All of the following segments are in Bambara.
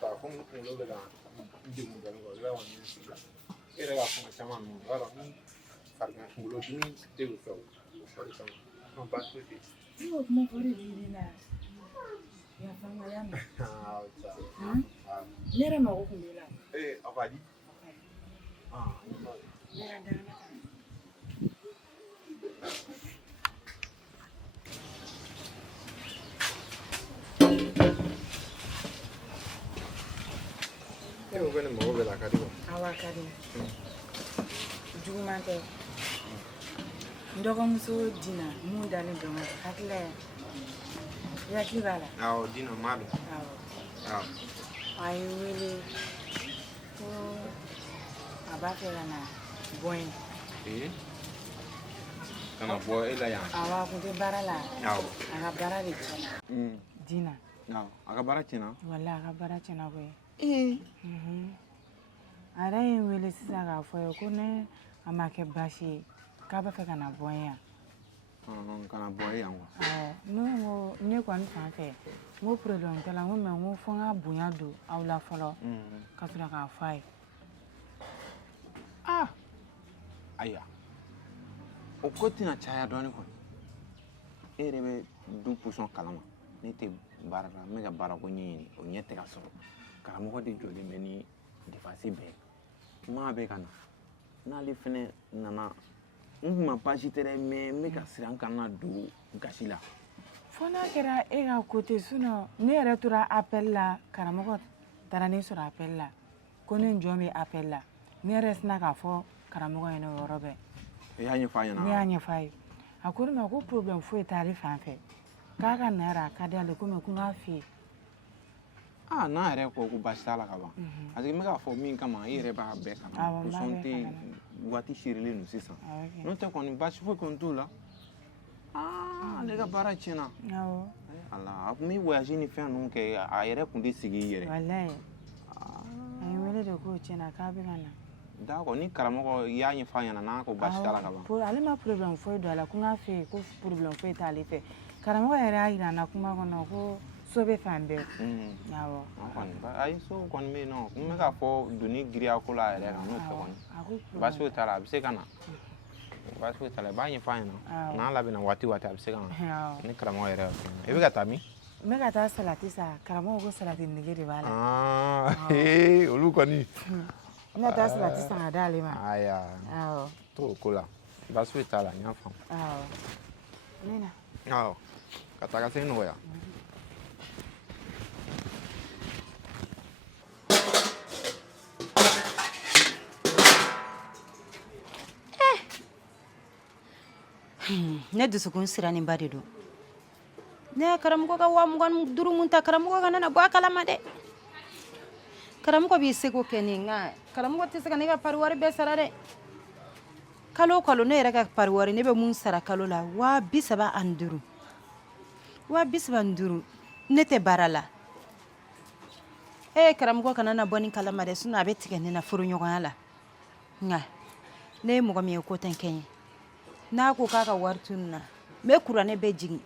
ta ko kunkolo bɛ ka degun dɔɔni kɔ i b'a kɔni sigi la e yɛrɛ ka kuma caman ninnu i b'a dɔn ni farigan kunkolo dimi tɛ o fɛ o fɔli kama baasi tɛ yen n'o kuma fɔ de b'i la yafa ma y'a mɛn ne yɛrɛ mago kun b'i la aw ka di ne yɛrɛ dana e ko ne mago bɛ la ka di wa awa ka di juguman tɛ n dɔgɔmuso Dina mun dalen dɔn hakili ya hakili b'a la awɔ Dina maa don awɔ a ye wele ko a b'a fɛ ka na bɔ yen ka na bɔ e la yan awɔ a kun tɛ baara la awɔ a ka baara de tiɲɛna Dina awɔ a ka baara tiɲɛna wala a ka baara tiɲɛna koyi a yɛrɛ ye n wele sisan k'a fɔ ye ko ne a ma kɛ baasi ye k'a b'a fɛ ka na bɔ yan ka na bɔ e yan wa ne ko ne kɔni fan fɛ n ko problème t'a la n ko mais n ko fo n ka bonya don aw la fɔlɔ ka sɔrɔ k'a fɔ a ye ayiwa o ko tɛna caya dɔɔni kɔni e yɛrɛ bɛ du posɔn kalama ne tɛ baara la n bɛ ka baarako ɲɛɲini o ɲɛ tɛ ka sɔrɔ karamɔgɔ de jɔlen bɛ ni defasi bɛɛ maa bɛ ka na n'ale fɛnɛ nana n kun ma baasi tɛ dɛ mais n bɛ ka siran ka na don gasi la fo n'a kɛra e ka côté sinon ne yɛrɛ tora appel la karamɔgɔ taara ne sɔrɔ appel la ko ne jɔn bɛ appel la ne yɛrɛ sina k'a fɔ karamɔgɔ ɲɛna o yɔrɔ bɛɛ e y'a ɲɛfɔ a ɲɛna ne y'a ɲɛfɔ a ye a ko ne ma ko problème foyi t'ale fan fɛ k'a ka na yɛrɛ a ka di ale ko mais ko n k'a f'i ye n'a yɛrɛ ko ko baasi t'a la ka ban parce que n bɛ k'a fɔ min kama e yɛrɛ b'a bɛɛ kalama posɔn tɛ waati serilen don sisan n'o tɛ kɔni baasi foyi kɔni t'o la ale ka baara tiɲɛna ala a tun bɛ voyage ni fɛn ninnu kɛ a yɛrɛ tun tɛ sigi i yɛrɛ walayi a ye wele de k'o tiɲɛna k'a bɛ ka na d'accord ni karamɔgɔ y'a ɲɛfɔ a ɲɛna n'a ko baasi t'a la ka ban ale ma problème foyi don a la ko n k'a f'i ye ko problème foyi t'ale fɛ karamɔgɔ yɛrɛ y'a yira n na kuma kɔnɔ ko so bɛ fan bɛɛ awɔ ayi so kɔni bɛ yen nɔ n bɛ k'a fɔ doni giriya ko la yɛrɛ kan n'o tɛ kɔni baasi foyi t'a la a bɛ se ka na baasi foyi t'a la i b'a ɲɛfɔ a ɲɛna n'a labɛnna waati o waati a bɛ se ka na ni karamɔgɔ yɛrɛ i bɛ ka taa min n bɛ ka taa salati san karamɔgɔ ko salati nege de b'a la olu kɔni n bɛ taa salati san ka d'ale ma ayiwa t'o ko la baasi foyi t'a la n y'a faamu ne na ka taa ka se nɔgɔya ne dusukun siranin ba de don ne karamɔgɔ ka 25 mun ta karamɔgɔ ka nana bɔ a kalama dɛ karamɔgɔ b'i seko kɛ nin nka karamɔgɔ tɛ se ka ne ka pari wari bɛɛ sara dɛ kalo o kalo ne yɛrɛ ka pari wari ne bɛ mun sara kalo la 35,000 35,000 ne tɛ baara la karamɔgɔ kana na bɔ nin kalama dɛ sinon a bɛ tigɛ ne na furuɲɔgɔnya la nka ne ye mɔgɔ min ye ko tɛ n kɛ n ye n'a ko k'a ka wari tunu na n bɛ kuranɛ bɛɛ jigin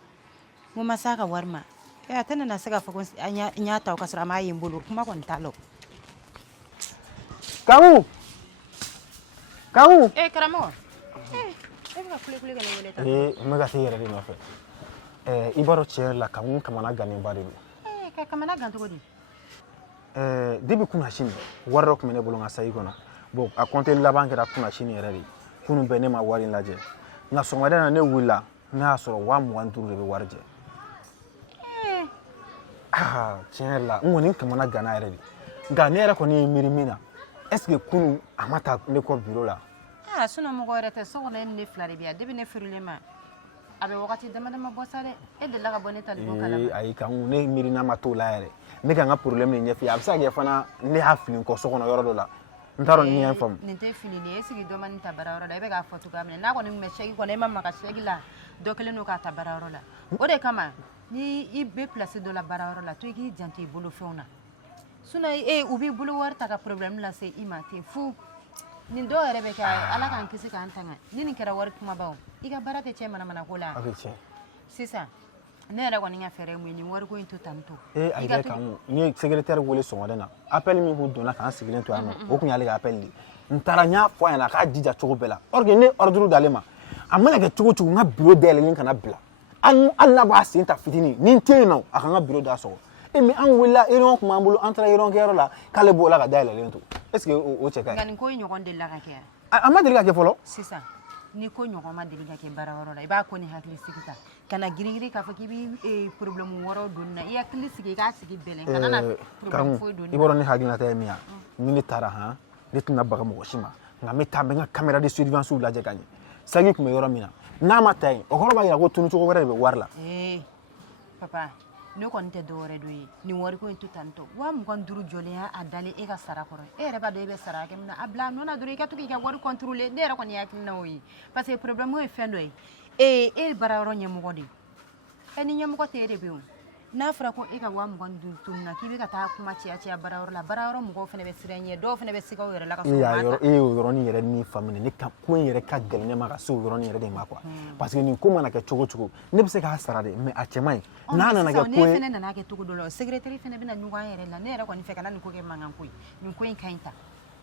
n ma s'a ka wari ma a tɛ nana se k'a fɔ ko n y'a ta o ka sɔrɔ a m'a ye n bolo kuma kɔni t'a la kamu karamɔgɔ e bɛ ka kule ka ne wele tan n bɛ ka taa i yɛrɛ de nɔfɛ i b'a dɔn tiɲɛ yɛrɛ la kamu kamana ganenba de don ka kamana gan cogo di depuis kunna sini wari dɔ tun bɛ ne bolo n ka sayi kɔnɔ bon a compte laban kɛra kunna sini yɛrɛ de kunun bɛɛ ne ma wari in lajɛ nka sɔgɔmada in na ne wulila ne y'a sɔrɔ 25,000 de bɛ wari jɛ tiɲɛ yɛrɛ la n kɔni kamana ganna yɛrɛ de nka ne yɛrɛ kɔni ye miiri min na est ce que kunun a ma taa ne kɔ bureau la sinon mɔgɔ wɛrɛ tɛ so kɔnɔ e ni ne fila de bɛ yan depuis ne furulen ma a bɛ wagati dama dama bɔ sa dɛ e delila ka bɔ ne tali bɔ kalama ayi kan ne miirina ma t'o la yɛrɛ ne ka n ka problème de ɲɛf'i ye a bɛ se ka kɛ fana ne y'a fili n kɔ so kɔnɔ yɔrɔ dɔ la n t'a dɔn ni y'a faamu nin tɛ fili nin ye sigi dɔ ma nin ta baara yɔrɔ la e bɛ k'a fɔ cogoya min na n'a kɔni tun bɛ chèque kɔnɔ e ma maga chèque la dɔ kelen don k'a ta baara yɔrɔ la o de kama ni i bɛ place dɔ la baara yɔrɔ la to i k'i janto i bolo fɛnw na sinon u b'i bolo wari ta ka problème lase i ma ten fu nin dɔw yɛrɛ bɛ kɛ ala k'an kisi k'an tanga ni nin kɛra wari kumabaw i ka baara tɛ cɛ manamana ko la a bɛ tiɲɛ sisan ne yɛrɛ kɔni ka fɛɛrɛ mun ye nin wariko in to tanto a yɛrɛ kan ni ye secrétaire wele sɔgɔmada na appel min kun donna k'an sigilen to yan nɔ o kun y'ale ka appel de n taara n y'a fɔ a ɲɛna a k'a jija cogo bɛɛ la or que ne ordre d'ale ma a mana kɛ cogo cogo n ka bureau dayɛlɛlen kana bila hali n'a b'a sen ta fitinin ni n tɛ yen nɔ a ka n ka bureau da sɔgɔ mais an wulila réunion kun b'an bolo an taara réunion kɛyɔrɔ la k'ale b'o la ka dayɛlɛlen to est ce que o cɛ ka ɲi nka nin ko in ɲɔgɔn delila ka kɛ a ma deli ka kɛ fɔlɔ sisan ni ko ɲɔgɔn ma deli ka kɛ baarayɔrɔ la i b'a ko ni hakili sigi ta kana girin k'a fɔ k'i bɛ problème wɛrɛw don na i hakili sigi i k'a sigi bɛlɛn kana na problème foyi don i b'a dɔn ne hakilinata ye min ye ni ne taara han ne tɛna baga mɔgɔ si ma nka n bɛ taa n bɛ n ka caméra de surveillance lajɛ ka ɲɛ sagi tun bɛ yɔrɔ min na n'a ma ta yen o kɔrɔ b'a jira ko tunucogo wɛrɛ de bɛ wari la papa ne kɔni tɛ dɔwɛrɛ don ye nin wariko in to tantɔ 25,000 jɔlen y'a dalen e ka sara kɔrɔ e yɛrɛ b'a dɔn e bɛ sara hakɛ min na a bila a nɔ na dɔrɔn i ka to k'i ka wari contrôler ne yɛrɛ kɔni hakilina o ye parce que problème ye fɛn dɔ ye e ye baarayɔrɔ ɲɛmɔgɔ de ye ni ɲɛmɔgɔ tɛ e de bɛ yen n'a fɔra ko e ka 25,000 tununa k'i bɛ ka taa kuma caya baarayɔrɔ la baarayɔrɔ mɔgɔw fana bɛ siran ɲɛ dɔw fana bɛ siga u yɛrɛ la ka sɔrɔ e y'o yɔrɔnin yɛrɛ min faamu ne ka ko in yɛrɛ ka gɛlɛn ne ma ka se o yɔrɔnin yɛrɛ de ma quoi parce que nin ko mana kɛ cogo cogo ne bɛ se k'a sara de mais a cɛ man ɲi n'a nana kɛ ko ye ne fana nana kɛ cogo dɔ la secrétaire fana bɛna ɲɔgɔn yɛrɛ la ne yɛrɛ kɔni fɛ kana nin ko kɛ mankan ko ye nin ko in ka ɲi ta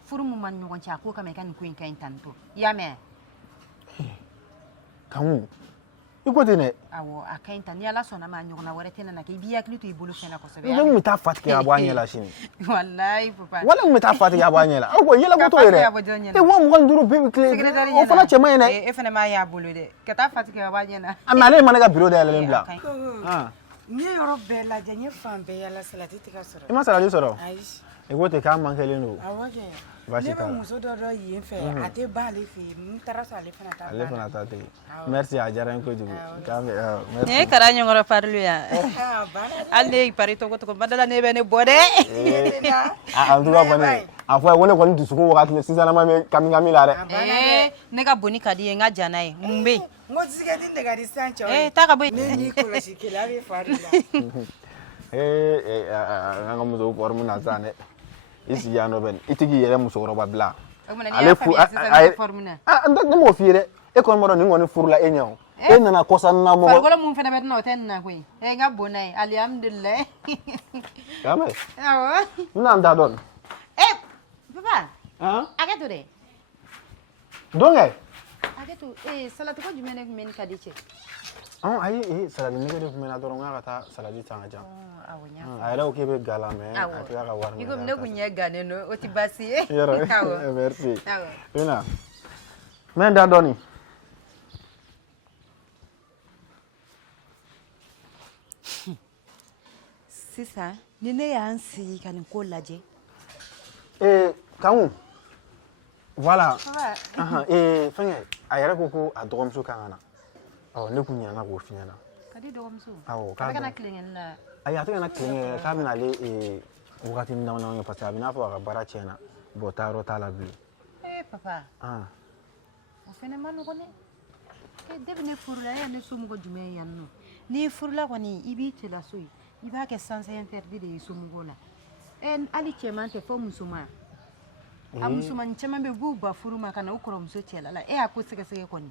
furu mun ma ni ɲɔgɔn cɛ a ko kama i ka nin ko in ka ɲi tan to i y'a mɛn Kamu i ko ten dɛ awɔ a ka ɲi ta ni ala sɔnna ma ɲɔgɔnna wɛrɛ tɛ nana kɛ i b'i hakili to i bolo fɛn na kosɛbɛ ne kun bɛ taa fa tigɛ ka bɔ a ɲɛ la sini wallahi papa wala kun bɛ taa fa tigɛ ka bɔ a ɲɛ la aw ko yɛlɛbɔtɔ yɛrɛ e 25,000 bɛ tile o fana cɛ man ɲi dɛ e fana m'a y'a bolo dɛ ka taa fa tigɛ ka bɔ a ɲɛ na mais ale ma ne ka bureau dayɛlɛlen bila n ye yɔrɔ bɛɛ lajɛ n ye fan bɛɛ yala salati tɛ ka sɔrɔ i ma salati sɔrɔ ayi i ko ten k'a mankɛlen don awɔ kɛ Baasi ne t'a bɛ la. muso dɔ dɔ yen fɛ a tɛ ba ale fɛ yen n taara sɔrɔ ale fana ta ale fana ta ten merci a diyara n ye kojugu k'a bɛ ne merci kɛra ɲɔgɔn parlu ya hali ne y'i pari togo togo badala ne bɛ ne bɔ dɛ en tout cas kɔni a fɔ ye ko ne kɔni dusukun wagati min sisan ma bɛ kami kami la dɛ ne ka boni ka di ye n ka jan n'a ye mun bɛ yen n ko sigɛti nɛgɛ di san cɛ taa ka bɔ ne yen n'i kɔlɔsi kelen a bɛ fari la an ka muso kɔrɔ min na sisan dɛ i sigi yan nɔ bɛ i tɛ k'i yɛrɛ musokɔrɔba bila o kuma n'i y'a faamuya sisan ne bɛ forme na ne m'o f'i ye dɛ e kɔni b'a dɔn nin kɔni furula e ɲɛ o e nana kɔsa na mɔgɔ farikolo mun fana bɛ na o tɛ nin na koyi n ka bon n'a ye alihamudulilayi k'a mɛn awɔ n bɛna n ta dɔɔni papa han hakɛ to dɛ don kɛ hakɛ to salati ko jumɛn ne tun bɛ nin ka di cɛ ayi saladi nege de tun bɛ na dɔrɔn n k'a ka taa saladi san ka jan awɔ n y'a a yɛrɛ ko k'e bɛ ga la mais a tila ka wari i minɛ komi ne kun ɲɛ gannen don o tɛ baasi ye yɔrɔ awɔ merci awɔ i bɛna n bɛ n da dɔɔni sisan ni ne y'an sigi ka nin ko lajɛ Kamu voilà papa fɛnkɛ a yɛrɛ ko a dɔgɔmuso kan ka na ne kun ɲinɛna k'o f'i ɲɛna ka di dɔgɔmuso awɔ a bɛ kana tileŋɛni la ayi a tɛ ka na tileŋɛ k'a bɛna ale wagati damadama kɛ parce que a bɛ n'a fɔ a ka baara tiɲɛna bon taayɔrɔ t'a la bilen papa o fɛnɛ ma nɔgɔn dɛ debi ne furula e ye ne somɔgɔ jumɛn ye yan nɔ n'i furula kɔni i b'i cɛla so ye i b'a kɛ sens interdit de ye somɔgɔw la hali cɛman tɛ fɔ musoman a musomanin caman bɛ yen u b'u ba furu ma ka na u kɔrɔmuso cɛla la e y'a ko sɛgɛsɛgɛ kɔni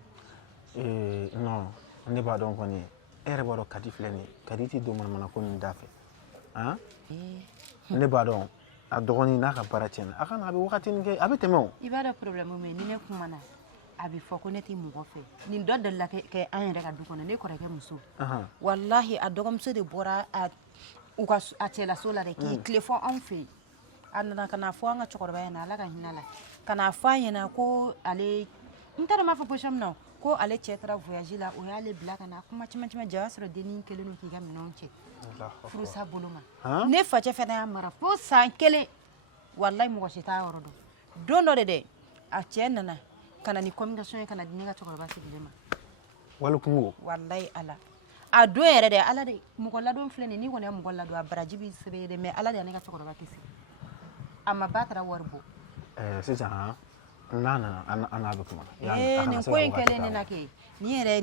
non ne b'a dɔn kɔni e yɛrɛ b'a dɔn kadi filɛ nin ye kadi tɛ don manamana ko nin da fɛ ne b'a dɔn a dɔgɔnin n'a ka baara tiɲɛna a kana a bɛ wagatinin kɛ a bɛ tɛmɛ o i b'a dɔn problème min ye ni ne kumana a bɛ fɔ ko ne tɛ mɔgɔ fɛ nin dɔ delila kɛ an yɛrɛ ka du kɔnɔ ne kɔrɔkɛ muso wallahi a dɔgɔmuso de bɔra a cɛlaso la dɛ k'i tile fɔ anw fɛ yen a nana ka na fɔ an ka cɛkɔrɔba ɲɛna ala ka hinɛ la ka na fɔ a ɲɛna ko ale n t'a dɔn n b'a fɔ position min na ko ale cɛ taara voyage la o y'ale bila ka na kuma caman caman jɛ o y'a sɔrɔ dennin kelen don k'i ka minɛnw cɛ furusa bolo ma ne facɛ fɛnɛ y'a mara fo san kelen wallahi mɔgɔ si t'a yɔrɔ dɔn don dɔ de dɛ a cɛ nana ka na ni communication ye ka na di ne ka cɛkɔrɔba sigilen ma wali kungo wallahi ala a don yɛrɛ dɛ ala de mɔgɔ ladon filɛ nin n'i kɔni ye mɔgɔ ladon a baraji b'i sɛbɛ ye dɛ mais ala de ye ne ka cɛkɔrɔba kisi a ma ba taara wari bɔ sisan Na ana be kuma nin ko in kelen ne nake ni yɛrɛ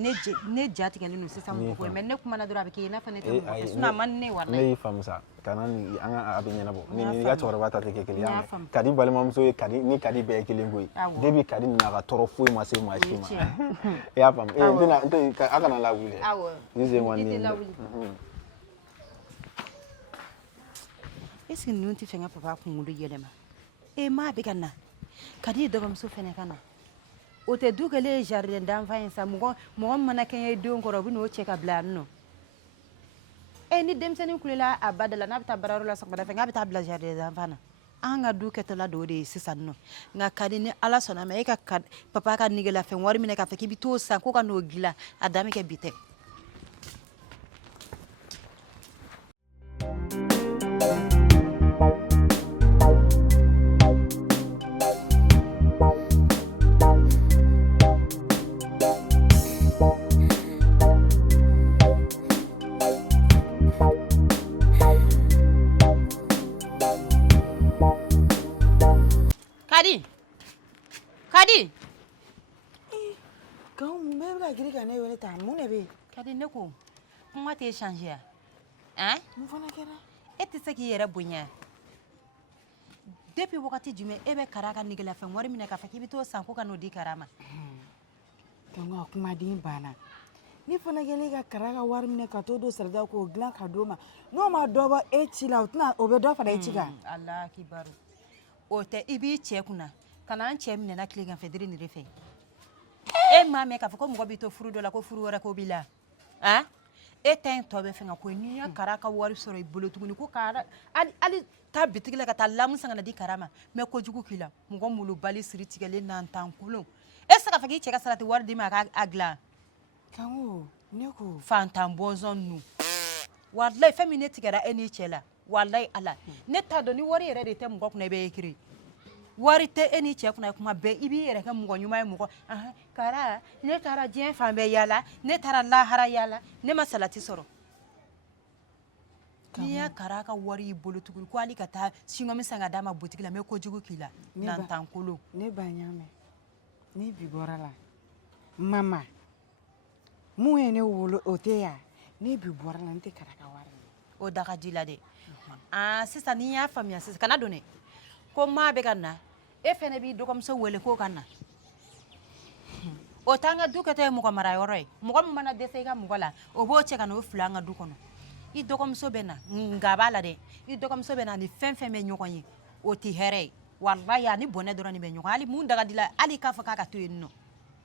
ne ja tigɛlen don sisan mɔgɔ ko mais ne kuma na dɔrɔn a bɛ kɛ i n'a fɔ ne tɛ mɔgɔ kɛ sinon a man ne wallahi ne y'i faamu sa kana ni an ka a bɛ ɲɛnabɔ ni ka cɛkɔrɔba ta tɛ kɛ kelen ye kadi balimamuso ye kadi ni kadi bɛɛ ye kelen koyi debi kadi nana ka tɔɔrɔ foyi ma se maa si ma i y'a faamu n tɛ a kana lawuli ni se ŋɔni ni est-ce que ninnu tɛ fɛ n ka papa kunkolo yɛlɛma maa bɛ ka na kadi dɔgɔmuso fɛnɛ ka na o tɛ du kɛlen ye jardin d'enfant ye sa mɔgɔ mana kɛ ye denw kɔrɔ u bɛ n'o cɛ ka bila yan nɔ ni denmisɛnnin kulela a ba da la n'a bɛ taa baarayɔrɔ la sɔgɔmada fɛ k'a bɛ taa bila jardin d'enfant na an ka du kɛtɔla dɔ de ye sisan nɔ nka ka di ni ala sɔnna ma e ka papa ka negelafɛn wari minɛ k'a fɛ k'i bɛ t'o san ko ka n'o dilan a dan bɛ kɛ bi tɛ Kadi Kau mun bɛ ka giri ka ne wele ta mun de bɛ Kadi ne ko kuma tɛ changer hein mun fana kɛra e tɛ se k'i yɛrɛ bonya depuis wagati jumɛn e bɛ kara ka negelafɛn wari minɛ k'a fɔ k'i bɛ t'o san ko ka n'o di kara ma tongo kumaden banna ni fana kɛ ne ka kara ka wari minɛ ka t'o don sarida k'o dilan ka d'o ma n'o ma dɔ bɔ e ci la o bɛ dɔ fara e ci kan Ala kibaru o tɛ i b'i cɛ kunna kana an cɛ minɛna tilegan fɛ diri nin de fɛ e m'a mɛn k'a fɔ ko mɔgɔ b'i to furu dɔ la ko furu wɛrɛ ko b'i la han e ta in tɔ bɛ fɛn ka ko n'i ya kara ka wari sɔrɔ i bolo tuguni ko kara hali taa bitigi la ka taa lamu san ka na di kara ma mɛ kojugu k'i la mɔgɔ molobali siri tigɛlen n'an tan kolon e se k'a fɔ k'i cɛ ka salati wari d'i ma a k'a dilan kanko ne ko fantan bɔnsɔn nu walayi fɛn min ne tigɛra e n'i cɛ la walayi ala ne t'a dɔn ni wari yɛrɛ de tɛ mɔgɔ kunna i bɛ ekiri wari tɛ e ni cɛ kunna kuma bɛɛ i b'i yɛrɛ kɛ mɔgɔ ɲuman ye mɔgɔ kara ne taara diɲɛ fan bɛɛ yaala ne taara lahara yaala ne ma salati sɔrɔ n'i y'a kara ka wari y'i bolo tuguni ko hali ka taa singɔmi san ka d'a ma butigi la n bɛ kojugu k'i la nantan kolon ne ba ɲa mɛn ni bi bɔra la mama mun ye ne wolo o tɛ yan ni bi bɔra la n tɛ kara ka wari o da ka di la dɛ sisan n'i y'a faamuya sisan kana don dɛ ko maa bɛ ka na e fɛnɛ b'i dɔgɔmuso wele k'o ka na o t'an ka du kɛtɔ ye mɔgɔ marayɔrɔ ye mɔgɔ min mana dɛsɛ i ka mɔgɔ la o b'o cɛ ka na o fila an ka du kɔnɔ i dɔgɔmuso bɛ na nka b'a la dɛ i dɔgɔmuso bɛ na ni fɛn fɛn bɛ ɲɔgɔn ye o tɛ hɛrɛ ye walayi a ni bɔnɛ dɔrɔn de bɛ ɲɔgɔn hali mun daga di la hali k'a fɔ k'a ka to yen nɔ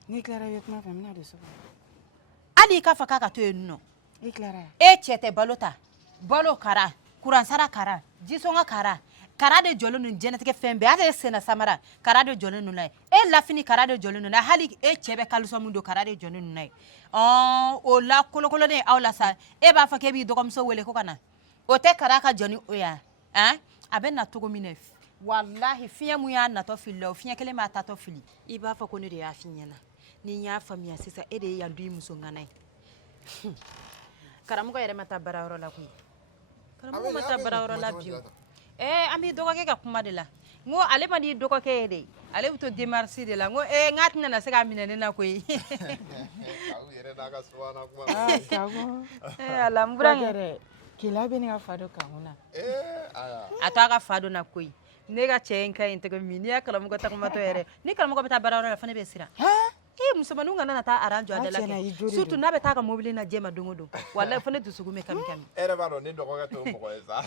ni Clara bɛ kuma fɛ n bɛna don so kɔnɔ hali k'a fɔ k'a ka to yen nɔ i Clara e cɛ tɛ balo ta balo kara kuransara kara jisɔngɔ kara kara de jɔlen don jɛnɛtigɛ fɛn bɛɛ hali e senna samara kara de jɔlen don n'a ye e lafini kara de jɔlen don n'a ye hali e cɛ bɛ kalisɔn min don kara de jɔlen don n'a ye o la kolokololen aw la sa e b'a fɔ k'e b'i dɔgɔmuso wele ko ka na o tɛ kara ka jɔ ni o ya a bɛ na cogo min na walahi fiɲɛ mun y'a natɔ fili la o fiɲɛ kelen b'a tatɔ fili i b'a fɔ ko ne de y'a f'i ɲɛna ni n y'a faamuya sisan e de ye yan du i muso ŋana ye karamɔgɔ yɛrɛ ma taa baarayɔrɔ la koyi karamɔgɔ ma taa baarayɔrɔ la bi o an b'i dɔgɔkɛ ka kuma de la n ko ale ma di dɔgɔkɛ ye de ale bɛ to demarche de la n ko n k'a tɛna se k'a minɛ ne na koyi ala n burankɛ keleya bɛ ne ka fa don kanku na a to a ka fa don na koyi ne ka cɛ in ka ɲi tɛgɛ min n'i y'a karamɔgɔ tagumatɔ yɛrɛ ni karamɔgɔ bɛ taa baarayɔrɔ la fana bɛ siran musomaninw kana na taa aran jɔ a da la kɛ surtout n'a bɛ taa ka mobili na jɛ ma don o don walayi fo ne dusukun bɛ kami kami e yɛrɛ b'a dɔn ne dɔgɔkɛ t'o mɔgɔ ye sa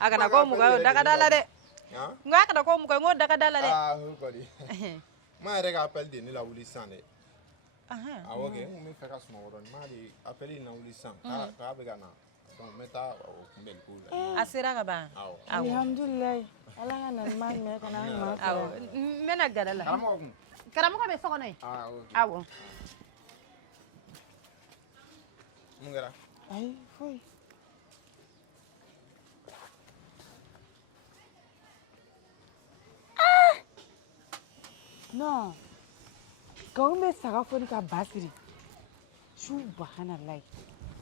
a kana k'o mɔgɔ ye o dagada la dɛ n ko a kana k'o mɔgɔ ye n ko dagada la dɛ o kɔni ma yɛrɛ ka appel de ne la wuli sisan dɛ awɔ kɛ n kun bɛ fɛ ka sunɔgɔ dɔɔnin ma de appel in na wuli sisan k'a bɛ ka na donc n bɛ taa o kunbɛli ko la a sera ka ban alhamdulilayi ala ka na ɲuman mɛn ka na ɲuman fɛ awɔ n bɛna gada la karamɔgɔ bɛ so kɔnɔ yen awɔ mun kɛra ayi foyi non kaw bɛ saga fɔ ni ka ba siri subhanalayi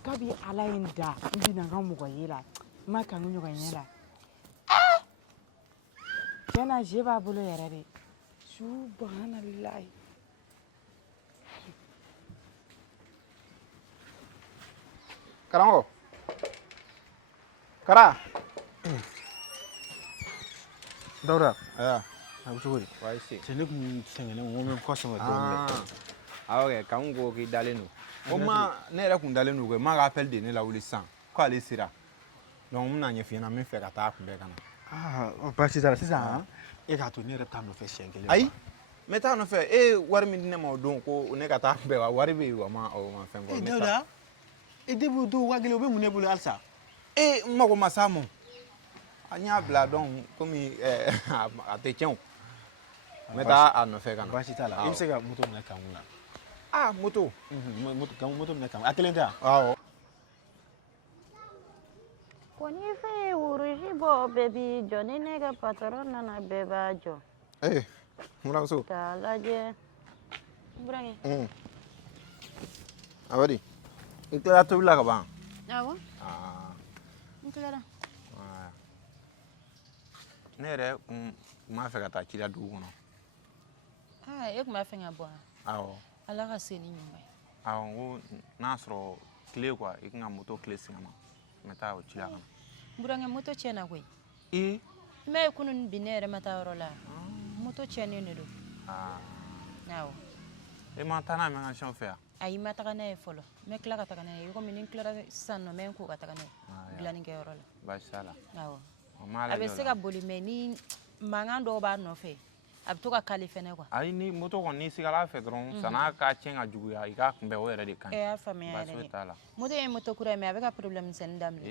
kabi ala ye n da n bɛna n ka mɔgɔ ye la n ma kanu ɲɔgɔn ye la tiɲɛna je b'a bolo yɛrɛ de Subhanallah. Karamɔgɔ. Kara. Dawuda Aya. a bɛ cogo di Wa se. cɛ ne kun sɛgɛnnen n ko n bɛ kɔsɛbɛ dɔɔnin Awɔ kɛ kan ko k'i dalen don. O ma ne yɛrɛ kun dalen don koyi. M'a ka appel de ne lawuli sisan. Ko ale sera. Donc n bɛna ɲɛf'i ɲɛna n bɛ fɛ ka taa kunbɛn ka na. baasi t'a la sisan e k'a to ne yɛrɛ bɛ taa nɔfɛ siɲɛ kelen Ayi. N bɛ taa nɔfɛ. E ye wari min di ne ma o don ko ne ka taa kunbɛn wa wari bɛ yen o ma fɛn kɔ. Dawuda e den b'o don 1000 o bɛ mun ne bolo halisa N mago ma s'a ma. An y'a bila dɔn komi a tɛ tiɲɛ o. N bɛ taa a nɔfɛ ka na. baasi t'a la i bɛ se ka moto minɛ kan la Moto. moto minɛ kan a kelen tɛ Awɔ. ko ni fɛn ye wurusi bɔ bɛɛ b'i jɔ ni ne ka patɔrɔn nana bɛɛ b'a jɔ Muramuso. k'a lajɛ burankɛ Awadi. I tilara tobili la ka ban. awɔ Ah. n tilara Ne yɛrɛ kun m'a fɛ ka taa ci la dugu kɔnɔ. e tun b'a fɛ ka bɔ wa Awɔ. ala ka se ni ɲuman ye Awɔ n ko n'a sɔrɔ tile quoi i kan ka moto tile sɛgɛn ma. N bɛ taa o ci la ka na. burankɛ moto tiɲɛna koyi I mɛ ye kunun ni bi ne yɛrɛ ma taa yɔrɔ la moto tiɲɛnen de don awɔ e ma taa n'a ye magasin fɛ yan. ayi ma taga n'a ye fɔlɔ n bɛ tila ka taga n'a ye komi ni n tilara sisan nɔ n bɛ n ko ka taga n'a ye dilannikɛyɔrɔ la Baasi t'a la. awɔ O m'a a lajɛ bɛ o se la. ka boli mɛ ni mankan dɔw b'a nɔfɛ a bɛ to ka kali fɛnɛ kuwa Ayi ni moto kɔni n'i sigala a fɛ dɔrɔn san'a ka tiɲɛ ka juguya i k'a kunbɛn o yɛrɛ de ka ɲi. e y'a faamuya Baasi yɛrɛ foyi de t'a la. moto ye moto kura ye mɛ a bɛ ka problème misɛnnin daminɛ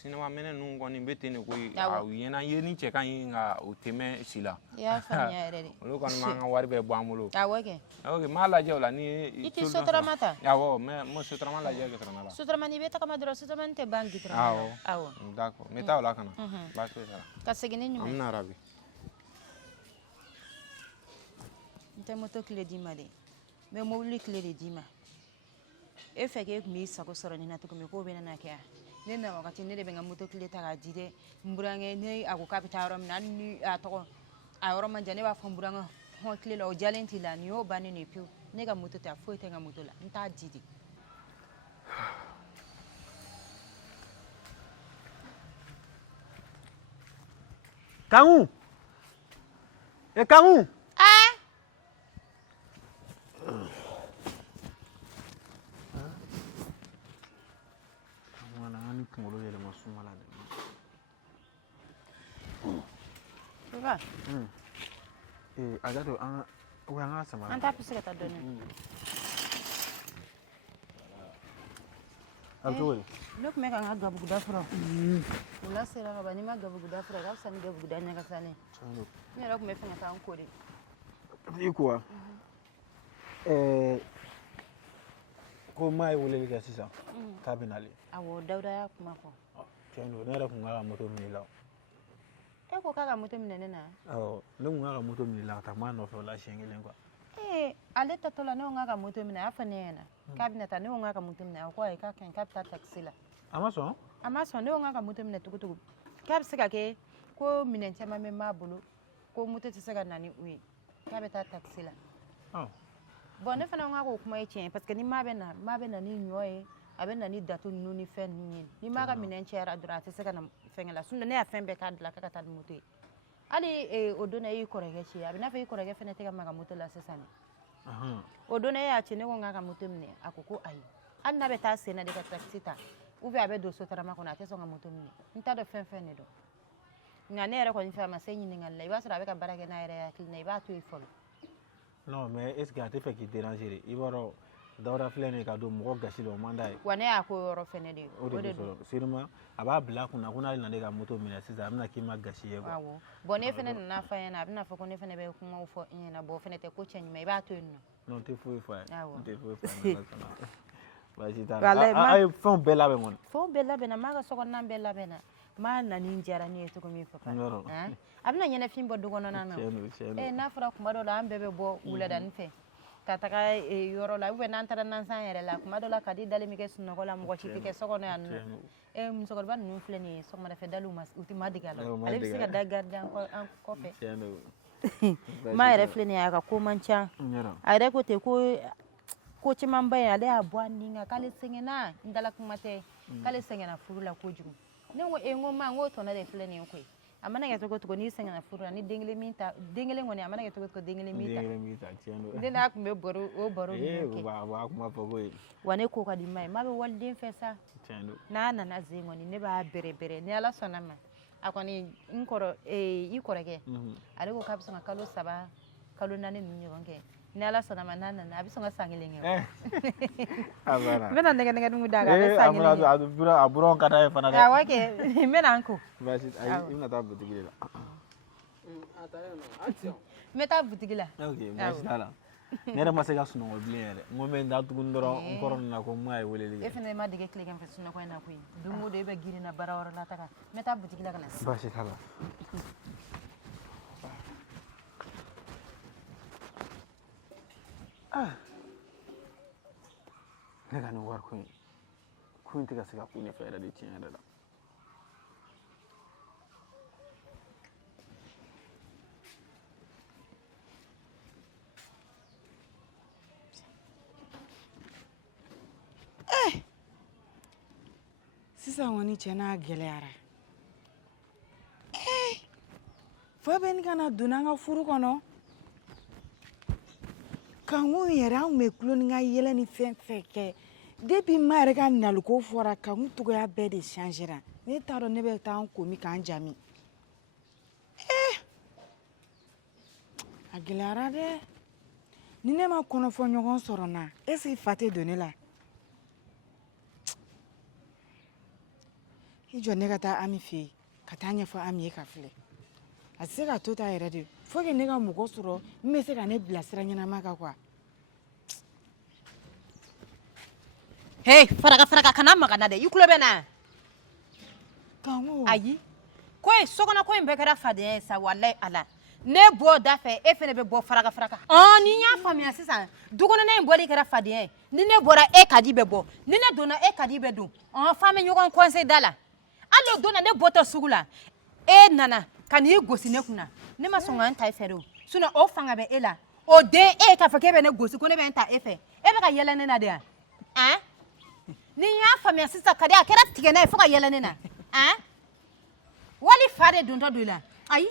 Sinema minɛ ninnu kɔni bɛ ten de koyi. Awɔ. U ɲɛna ye ni cɛ ka ɲi nka u tɛ mɛn si la. i y'a faamuya yɛrɛ de Olu kɔni m'an ka wari bɛɛ bɔ an bolo. awɔ kɛ Ok, n b'a lajɛ o la ni i tɛ sotarama ta Awɔ, n bɛ sotarama lajɛ gitɔrɔn la. sotarama n'i bɛ tagama dɔrɔn sotarama tɛ ban gitɔrɔn Awɔ. na awɔ D'accord. N bɛ taa o la ka na. Baasi foyi t'a la. ka segin ni An ɲuman ye bɛna arabi. n tɛ moto tile d'i ma dɛ n bɛ mobili tile de d'i ma e fɛ k'e tun b'i sago sɔrɔ nin na cogo min k'o bɛ nana kɛ yan ne na wagati ne de bɛ n ka moto tile ta k'a di dɛ n burankɛ ne a ko k'a bɛ taa yɔrɔ min na hali ni a tɔgɔ a yɔrɔ man jan ne b'a fɔ n burankɛ hɔn tile la o jalen t'i la nin y'o bannen de ye pewu ne ka moto tɛ a foyi tɛ n ka moto la n t'a di de kangu kangu Mana an ni kunkolo yɛlɛma suma la dɛ a ka to an ka sama an t'a pise ka taa dɔɔni a bɛ cogo di ne tun bɛ ka n ka gabuguda fura wula sera ka ban n'i ma gabuguda fura ka fisa ni gabuguda ɲagasalen ne yɛrɛ tun bɛ fɛ ka taa n ko de i ko wa ko maa ye weleli kɛ sisan k'a bɛ nalen awɔ dawuda y'a kuma fɔ tiɲɛ don ne yɛrɛ kun ka moto minɛ i la e ko k'a ka moto minɛ ne na awɔ ne kun ka moto minɛ i la ka taa maa nɔfɛ o la siɲɛ kelen kuwa ale tatɔ la ne ko n k'a ka moto minɛ a y'a fɔ ne ɲɛna k'a bɛna taa ne ko n k'a ka moto minɛ a ko ayi k'a ka ɲi k'a bɛ taa takisi la a ma sɔn a ma sɔn ne ko n k'a ka moto minɛ cogo cogo k'a bɛ se ka kɛ ko minɛn caman bɛ n b'a bolo ko moto tɛ se ka na ni u ye k'a bɛ taa takisi la bɔn ne fana ko n k'a k'o kuma ye tiɲɛ ye parce que ni maa bɛ na ni ɲɔ ye a bɛ na ni datu ninnu ni fɛn ninnu ye ni maa ka minɛn cayara dɔrɔn a tɛ se ka na fɛnkɛ la sinon ne y'a fɛn bɛɛ k'a dilan k'a ka taa ni moto ye hali o don na e y'i kɔrɔkɛ ci a bɛ n'a fɔ i kɔrɔkɛ fana tɛ ka maga moto la sisan dɛ o don na e y'a ci ne ko n k'a ka moto minɛ a ko ko ayi hali n'a bɛ taa sen na de ka takisi ta ou bien a bɛ don sotarama kɔnɔ a tɛ sɔn ka moto minɛ n t'a dɔn fɛn fɛn de don nka ne yɛrɛ kɔni fɛ a ma se ɲininkali la i b'a sɔrɔ a bɛ ka baara kɛ n'a yɛrɛ hakili na i b'a to yen fɔlɔ non mais est ce que a tɛ fɛ k'i déranger de i b'a dɔn dawuda filɛ nin ye ka don mɔgɔ gasi la o man d'a ye wa ne y'a ko yɔrɔ fɛnɛ de ye o de don sûrement a b'a bila a kunna ko n'ale nana e ka moto minɛ sisan a bɛna k'i ma gasi ye quoi awɔ bon ne fɛnɛ nana fɔ a ɲɛna a bɛna fɔ ko ne fɛnɛ bɛ kumaw fɔ i ɲɛna bon o fɛnɛ tɛ ko cɛ ɲuman i b'a to yen nɔ non tɛ foyi fɔ a ye awɔ n tɛ foyi fɔ a ye baasi t'a Walayi, la a ye fɛnw bɛɛ labɛn kɔni fɛnw bɛɛ labɛnna maa ka sokɔnɔna bɛɛ labɛnna maa nani diyara ne ye cogo min papa Yɔrɔ. a bɛna ɲɛnɛfin bɔ du kɔnɔna na tiɲɛ don n'a fɔra kuma dɔ la an bɛɛ bɛ bɔ wuladanin fɛ ka taga yɔrɔ la ubiyɛn n'an taara nansan yɛrɛ la kuma dɔ la ka di dalen bɛ kɛ sunɔgɔ la mɔgɔ si tɛ kɛ so kɔnɔ yan nɔ musokɔrɔba ninnu filɛ nin ye sɔgɔmadafɛ daliw u tɛ ma dege a la ale bɛ se ka da garidi an kɔfɛ tiɲɛ don ma yɛrɛ filɛ nin ye a ka ko man ca a yɛrɛ ko ten ko caman ba ye ale y'a bɔ a ni kan k'ale sɛgɛnna n dala kuma tɛ k'ale sɛgɛnna furu la kojugu ne ko n ko ma n ko tɔnɔ de filɛ nin ye koyi a mana kɛ cogo cogo n'i sɛgɛnna furu la ni den kelen kɔni a mana kɛ cogo cogo den kelen min ta ne n'a tun bɛ o baro ninnu kɛ wa ne ko ka di ma ye ma bɛ waliden fɛ sa n'a nana zen kɔni ne b'a bɛrɛ ni ala sɔnna ma a kɔni i kɔrɔkɛ ale ko k'a bɛ sɔn ka kalo 3 kalo 4 ninnu ɲɔgɔn kɛ ni ala sɔnna ma n'a nana a bɛ sɔn ka san 1 kɛ n bɛna nɛgɛnɛgɛdugu d'a kan a bɛ san 1 kɛ a buron ka d'a ye fana dɛ awɔ kɛ n bɛna n ko basi ayi i bɛna taa butigi de la n bɛ taa butigi la ok basi t'a la ne yɛrɛ ma se ka sunɔgɔ bilen yɛrɛ n ko n bɛ n da tuguni dɔrɔn n kɔrɔ nin na ko mun a ye weleli kɛ e fana ma dege tilegan fɛ sunɔgɔ in na koyi don o don e bɛ girinna baara wɛrɛ la taga n bɛ taa butigi la ka na basi t'a la ne ka nin wari ko in tɛ ka se ka ku ne fɛ yɛrɛ de tiɲɛ yɛrɛ la sisan kɔni cɛ n'a gɛlɛyara fa bɛ ni ka na donna an ka furu kɔnɔ kankun yɛrɛ an kun bɛ tulo ni ka yɛlɛ ni fɛn fɛn kɛ depuis ma yɛrɛ ka naliko fɔra kankun togoya bɛɛ de changera ne t'a dɔn ne bɛ taa an komi k'an jami a gɛlɛyara dɛ ni ne ma kɔnɔfɔ ɲɔgɔn sɔrɔ na est ce que fa tɛ don ne la i jɔ ne ka taa Ami fɛ yen ka taa ɲɛfɔ Ami ye ka filɛ a tɛ se ka to ta yɛrɛ de fo que ne ka mɔgɔ sɔrɔ min bɛ se ka ne bilasira ɲɛnama kan quoi hey faraka kana maga na dɛ i tulo bɛ na kanko ayi ko ye sokɔnɔ ko in bɛɛ kɛra fadenya ye sa walayi ala ne bɔ da fɛ e fɛnɛ bɛ bɔ faraka ni n y'a faamuya sisan dukɔnɔna in bɔli kɛra fadenya ye ni ne bɔra e ka di bɛ bɔ ni ne donna e ka di bɛ don f'an bɛ ɲɔgɔn conseil da la hali o donna ne bɔtɔ sugu la e nana ka n'i gosi ne kunna ne ma sɔn ka n ta e fɛ de o sinon o fanga bɛ e la o den e k'a fɔ k'e bɛ ne gosi ko ne bɛ n ta e fɛ e bɛ ka yɛlɛ ne na de wa ni n y'a faamuya sisan ka di a kɛra tigɛnɛ ye fo ka yɛlɛ ne na wali fa de dontɔ don i la ayi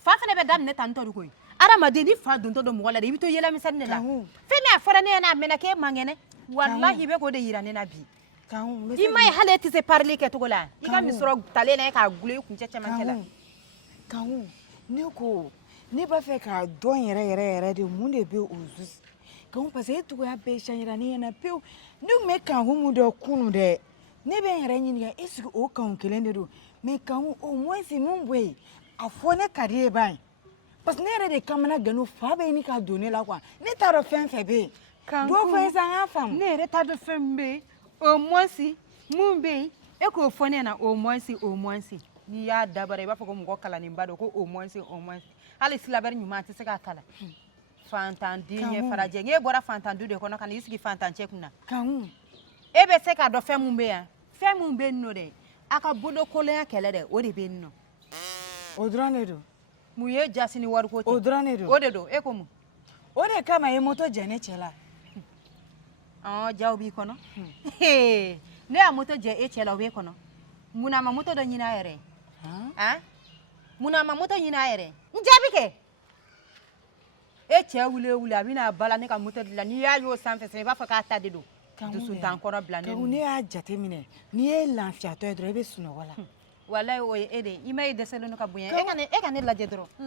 fa fana bɛ daminɛ tan tɔ de koyi adamaden ni fa dontɔ don mɔgɔ la de i bɛ to yɛlɛmisɛnnin de la fɛn min a fɔra ne ɲɛna a mɛnna k'e man kɛnɛ walahi i bɛ k'o de yira ne na bi i ma ye hali e tɛ se parili kɛcogo la i ka misɔrɔ talen na e k'a gulo i kuncɛ cɛmancɛ la kanku ne ko ne b'a fɛ k'a dɔn yɛrɛ de mun de bɛ o zusi kanku parce que e togoya bɛɛ changera ne ɲɛna pewu ne tun bɛ kanku mun dɔn kunun dɛ ne bɛ n yɛrɛ ɲininka est ce que o kanku kelen de don mais kanku au moins mun bɛ yen a fɔ ne ka di e ba ye parce que ne yɛrɛ de kamana gano fa bɛ ɲini ka don ne la quoi ne t'a dɔn fɛn fɛn bɛ yen dɔw fɔ ye sa an k'a faamu ne yɛrɛ t'a dɔn fɛn min bɛ yen au moins mun bɛ yen e k'o fɔ ne ɲɛna au moins n'i y'a dabara i b'a fɔ ko mɔgɔ kalannenba don ko au moins hali silabɛri ɲuman a tɛ se k'a kalan fantanden ɲɛ farajɛ n'e bɔra fantandu de kɔnɔ ka n'i sigi fantancɛ kunna e bɛ se k'a dɔn fɛn mun bɛ yan fɛn mun bɛ yen nɔ dɛ a ka bolokolonya kɛlɛ dɛ o de bɛ yen nɔ o dɔrɔn de don mun ye jasi ni wariko tɛ o dɔrɔn de don o de don e ko mun o de kama ye moto jɛ ne cɛ la jaw b'i kɔnɔ ne y'a moto jɛ e cɛ la o b'e kɔnɔ munna a ma moto dɔ ɲini a yɛrɛ munna a ma moto ɲini a yɛrɛ n jaabi kɛ e cɛ wuli a bɛna bala ne ka moto de la n'i y'a y'o sanfɛ i b'a fɔ k'a ta de don dusutan kɔrɔ bila ne ne y'a jate minɛ n'i ye lafiyatɔ ye dɔrɔn i bɛ sunɔgɔ la walayi o ye e de i ma ye dɛsɛlen don ka bonya e ka ne lajɛ dɔrɔn n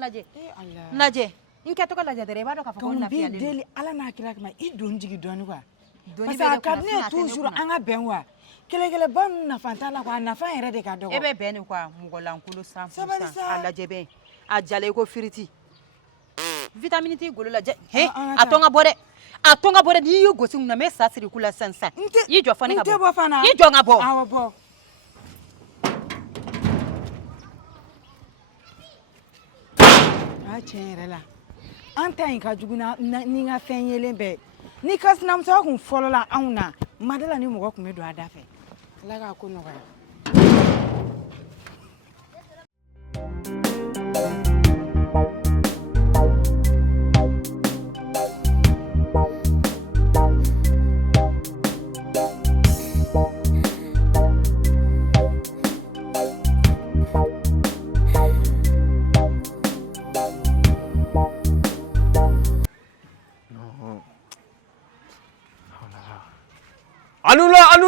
lajɛ n kɛtɔgɔ lajɛ dɔrɔn i b'a dɔn k'a fɔ ko n lafiyalen don deli ala n'a kira kama i don jigi dɔɔni quoi parce que a ka di ne ye toujours an ka bɛn wa kɛlɛkɛlɛba ninnu nafa t'a la quoi a nafa yɛrɛ de ka dɔgɔ e bɛ bɛn nin quoi mɔgɔlankolon 100% a lajɛ bɛn a jala i ko firiti vitamine t'i golo la a to n ka bɔ dɛ n'i y'u gosi mun na n bɛ sa siri kula sisan i jɔ fɔ ne ka bɔ i jɔ n ka bɔ awɔ bɔ a tiɲɛ yɛrɛ la an ta in ka jugu ni n ka fɛn yelen bɛɛ ni ka sinamusoya kun fɔlɔ la anw na madala ni mɔgɔ kun bɛ don a da fɛ ala k'a ko nɔgɔya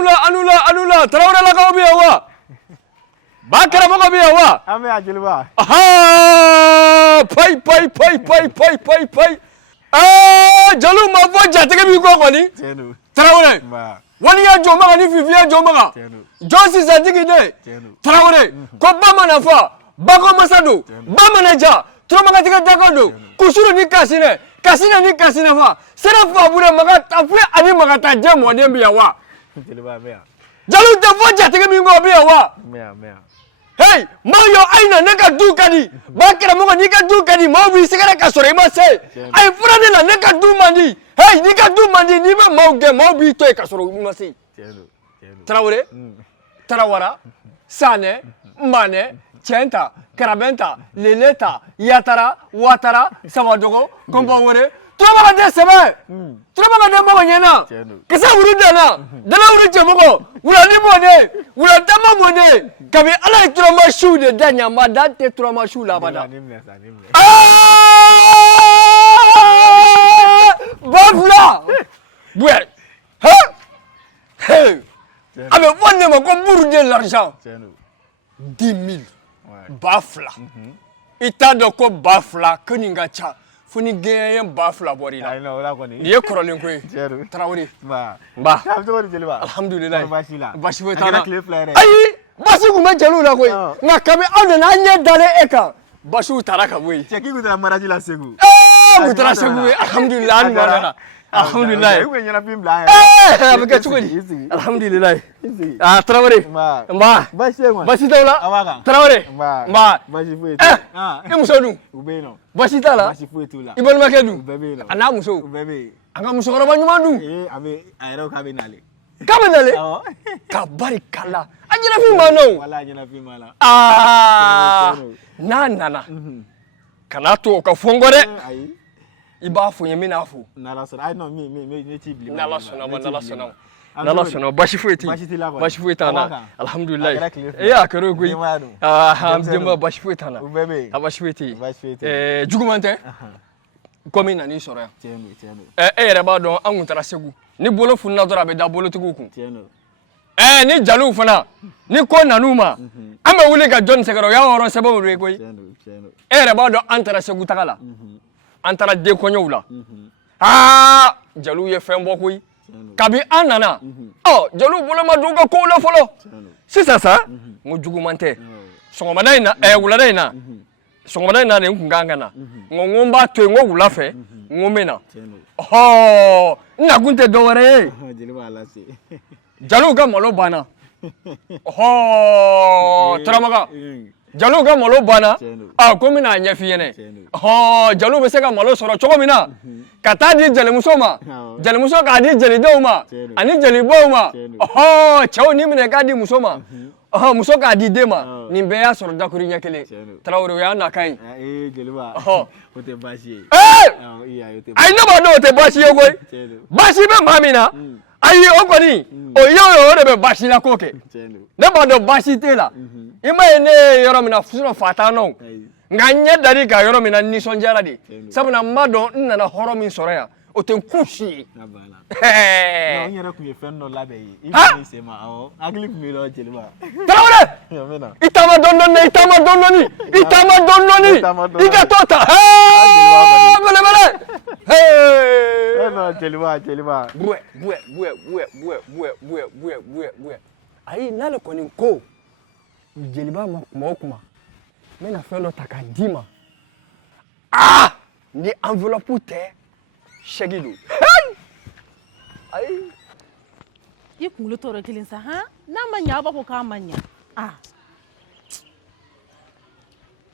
anula Traoré la ka bi wa ba kara mo ka bi wa ame a jeliba aha pai Jalu ma fo jatege bi ko ni tenu Traoré wani ya joma ka ni fifi ya joma ka Josi Sadiki de Traoré ko ba mana fa ba ko masado ba manager troma ka tiga dagodo kusuru ni kasine ni kasine fa sera fa bure maka tafu ani maka ta je modem biya wa jeliba mea Jalu te fo jatege bi ko biya wa mea hey mayo aina ne ka du kadi ba kera mo ni ka du kadi mo bi sigara ka sore ma se ai fura de la ne ka du mandi hey ni ka du mandi ni ma mo ge mo bi to ka sore ma se Traoré Tarawara Sane Mane Chenta Karabenta Leleta Yatara Watara Samadogo Kompawore Troma ka de sebe Troma ka de mo nyena kisa wuru de na dala wuru chemogo wura ni mo ne wura dama mo ne kabi ala troma shu de danya ma da te troma shu la bada bafla buer ha hey avec one mo ko buru de l'argent 10 000 bafla ita do ko bafla kuninga cha funi geye bafla bori la ni ye korolen ko Traoré ba alhamdulillah bashi fo tana ayi bashi ku me jelu la ko nga kabe awna na nya dale eka bashi tara ka boy cheki ku maraji la segu mutara segu alhamdulillah ni wala alhamdulillah abika chukudi alhamdulillah Traoré bashi tawla Traoré bashi fu e musodu ubeno bashi tala bashi fu etula ibon makedu ubebeno ana muso ubebe anga muso roba nyumandu abe ayro ka be nale kabenale kabari kala ajira fi mano wala ajira fi mala nana kana to ka fongore ayi iba fo yemi na fo nala so ai no me chibli nala sona bashi fueti na alhamdulillah ya karo gui hamdema bashi fueti na bashi fueti jugumante komi na ni soro ya ba don an tara segu ni bolo funna dora be da bolo tuguku ni jalu fana ni ko nanuma ame wule ka John Segaro ya horo sebo re koy ba don an tara segu takala an tara de ko nyowla jalu ye fembo koy kabi anana jalu bolo ma duga ko la folo sisa sa mo jugumante songomana ina wulada ina songomana ina ne nganga na ngomba to ngo wula fe ngomena na gunte do ware jalu ga malo bana tramaga jalu ga malo bana ko mina nya fiyene jalu be se ga malo soro chogo mina kata di jale musoma jale muso ka di jale doma ani jale boma chawo ni mine ka di musoma muso ka di dema ni be ya soro dakuri nya kele Traoré ya na kai jeliba o te bashi ai no ba do te bashi yo koy bashi be mamina ayi okoni oyo re be bashi la koke ne ba do bashi te la ima ene yoro mina fuso fata no nganya dari ka yoro mina ni sonjara di sabuna mado nna horo min soro ya o te kushi no nyere ku ye fenno labe yi ibi se ma o agli ku mi lo jeliba Traoré itama dondoni ika tota bele no jeliba bue ayi nale koni ko jeliba ma kuma mena fenno takadima ni enveloppe te shagilu ai i kunkolo tɔɔrɔ kelen sa n'a ma ɲa a b'a fɔ k'a ma ɲa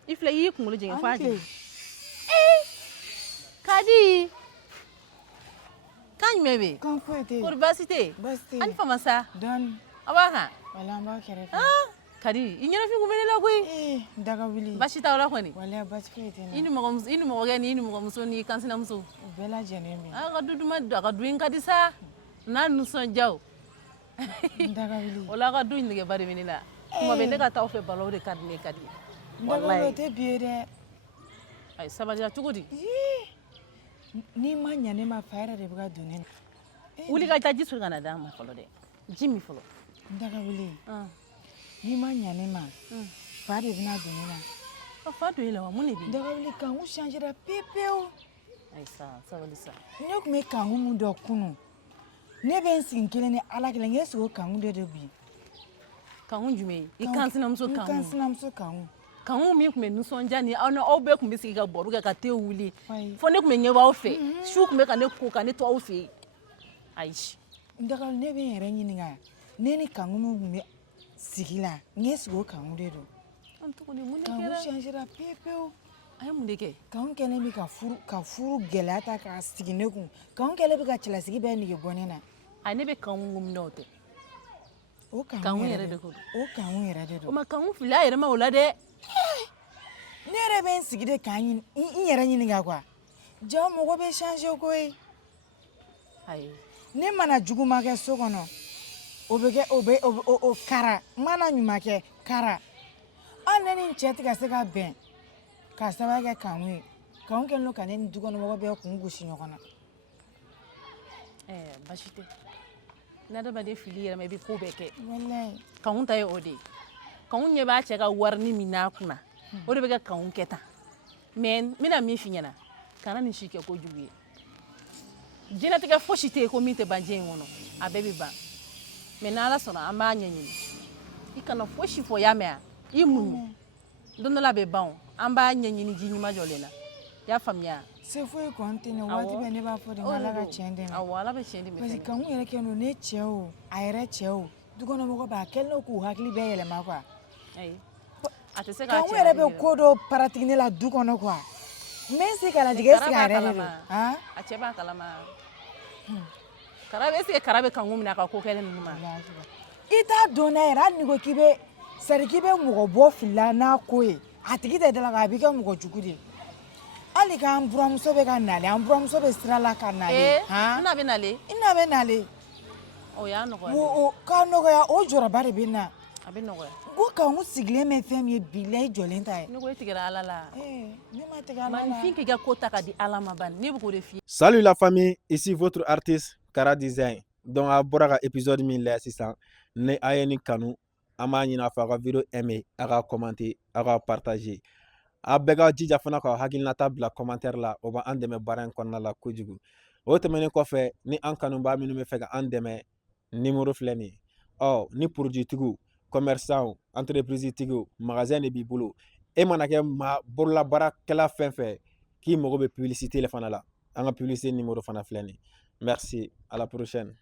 i filɛ i y'i kunkolo jɛngɛ f'a jigin Kadi kan jumɛn bɛ kan foyi tɛ yen kɔri baasi tɛ yen ani famasa dɔɔni a b'a kan wala an b'a kɛrɛfɛ Kadi i ɲɛnafin kun bɛ ne la koyi daga wuli baasi t'aw la kɔni wala baasi foyi tɛ i ni mɔgɔkɛ ni mɔgɔmuso ni kansinamuso o bɛɛ lajɛlen bɛ a ka du duman a ka du in ka di sa n'a nisɔndiya o daga wuli o la a ka du in nɛgɛba de bɛ ne la kuma bɛ ne ka taa aw fɛ balo o de ka di ne ka di daga wuli o tɛ bi ye dɛ ayi sabaliya cogo di n'i ma ɲa ne ma fa yɛrɛ de bɛ ka don ne na wuli ka taa ji soli ka na d'an ma fɔlɔ dɛ Jimmy folo. Ndaga wili. Ni ma ɲa ne ma. Fa de bɛna don ne la. Fa don e la wa mun de bɛ yen? Ndaga wili kanku changera pepewu. Ayi sabali sa. Ne tun bɛ kanku mun dɔn kunun. Ne bɛ n sigi kelen ni Ala kelen k'e sigi o kanku de bi. Kanku jumɛn? I kan sinamuso kanku. N kan sinamuso kanku. Kanku min tun bɛ nisɔndiya ni aw bɛɛ tun bɛ sigi ka baro kɛ ka thé wuli. Fo ne tun bɛ ɲɛ b'aw fɛ. Su tun bɛ ka ne ko ka ne to aw fɛ yen. Ayi. Ndaga ne bɛ n yɛrɛ ɲininka. Ne ni kanku min tun bɛ sigi la, n sigi o kanku de don. Kanku changera pepewu. A ye mun de kɛ? Kanku kɛlen bɛ ka furu gɛlɛya ta k'a sigi ne kun. Kanku kɛlen bɛ ka cɛlasigi bɛɛ nege bɔ ne na. A ne bɛ kanku minɛ o tɛ. O kanku yɛrɛ de don. O kanku yɛrɛ de don. O ma kanku fili a yɛrɛ ma o la dɛ. Ne yɛrɛ bɛ n sigi de k'a ɲini n yɛrɛ ɲininka quoi. Jaa mɔgɔ bɛ changer koyi. Ayi. Ne mana juguman kɛ so kɔnɔ, o bɛ kɛ o kara. N mana ɲuman kɛ kara. Hali ne ni n cɛ tɛ ka se ka bɛn k'a sababu kɛ kanku ye. Kanku kɛlen don ka ne ni dukɔnɔmɔgɔ bɛɛ kun gosi ɲɔgɔn na. Baasi tɛ. N'adamaden fili yɛrɛ ma i bɛ ko bɛɛ kɛ. Walayi. Kanku ta ye o de ye. Kanku ɲɛ b'a cɛ ka warini min n'a kunna. O de bɛ kɛ kanku kɛ tan. Mais n bɛna min f'i ɲɛna, kana nin si kɛ kojugu ye. Diɲɛlatigɛ fosi tɛ yen ko min tɛ ban diɲɛ in kɔnɔ. A bɛɛ bɛ ban. Mais n'Ala sɔnna an b'a ɲɛɲini. I kana fosi fɔ y'a mɛn i muɲu. Don dɔ la a bɛ ban. An b'a ɲɛɲini ji ɲuman jɔlen na. I y'a faamuya? Se foyi kɔni tɛ ne waati bɛɛ ne b'a fɔ de Ala ka tiɲɛ dɛmɛ. Awɔ Ala bɛ tiɲɛ dɛmɛ. Parce que kanku yɛrɛ kɛlen don ne cɛ o a yɛrɛ cɛ o dukɔnɔmɔgɔ b'a kɛlen don k'u hakili bɛɛ yɛlɛma quoi. Ayi. A tɛ se k'a cɛ. Kanku yɛrɛ bɛ ko dɔ paratigi ne la du kɔnɔ quoi. N bɛ n sigi ka lajɛ est-ce que a yɛrɛ de don? A cɛ b'a kalama. Kara est-ce que Kara bɛ kanku minɛ a ka ko kɛlen ninnu ma? I t'a dɔn n'a yɛrɛ hali n'i ko k'i bɛ c'est à dire k'i bɛ mɔgɔ bɔ fili la n'a ko ye a tigi tɛ dala kan a b'i kɛ mɔgɔ jugu de ye. Hali k'an buramuso bɛ ka nale an buramuso bɛ sira la ka nale. I n'a bɛ nale? I n'a bɛ nale. O y'a nɔgɔya. O k'a nɔgɔya o jɔrɔba de bɛ na. A bɛ nɔgɔya. Ko kanku sigilen bɛ fɛn min ye bilahi jɔlen ta ye. Ne ko e tigɛra Ala la. Ne ma tigɛ Ala la. Maninfin k'i ka ko ta ka di Ala ma bani ne bɛ k'o de f'i ye. Salut la famille, ici votre artiste Kara Design. Donc a bɔra ka épisode min lajɛ sisan ni a ye nin kanu an b'a ɲini a fɛ a ka video aimer a ka commenter a ka partager. A bɛɛ ka jija fana ka hakilinata bila commentaire la o b'an dɛmɛ baara in kɔnɔna la kojugu. O tɛmɛnen kɔfɛ ni an kanubaa minnu bɛ fɛ ka an dɛmɛ numéro filɛ nin ye. Ni produit tigiw, commerçant, entreprise tigiw, magasin de b'i bolo. E mana kɛ bololabaarakɛla fɛn fɛn k'i mago bɛ publicité le fana la. An ka publicité numéro fana filɛ nin ye. Merci, à la prochaine.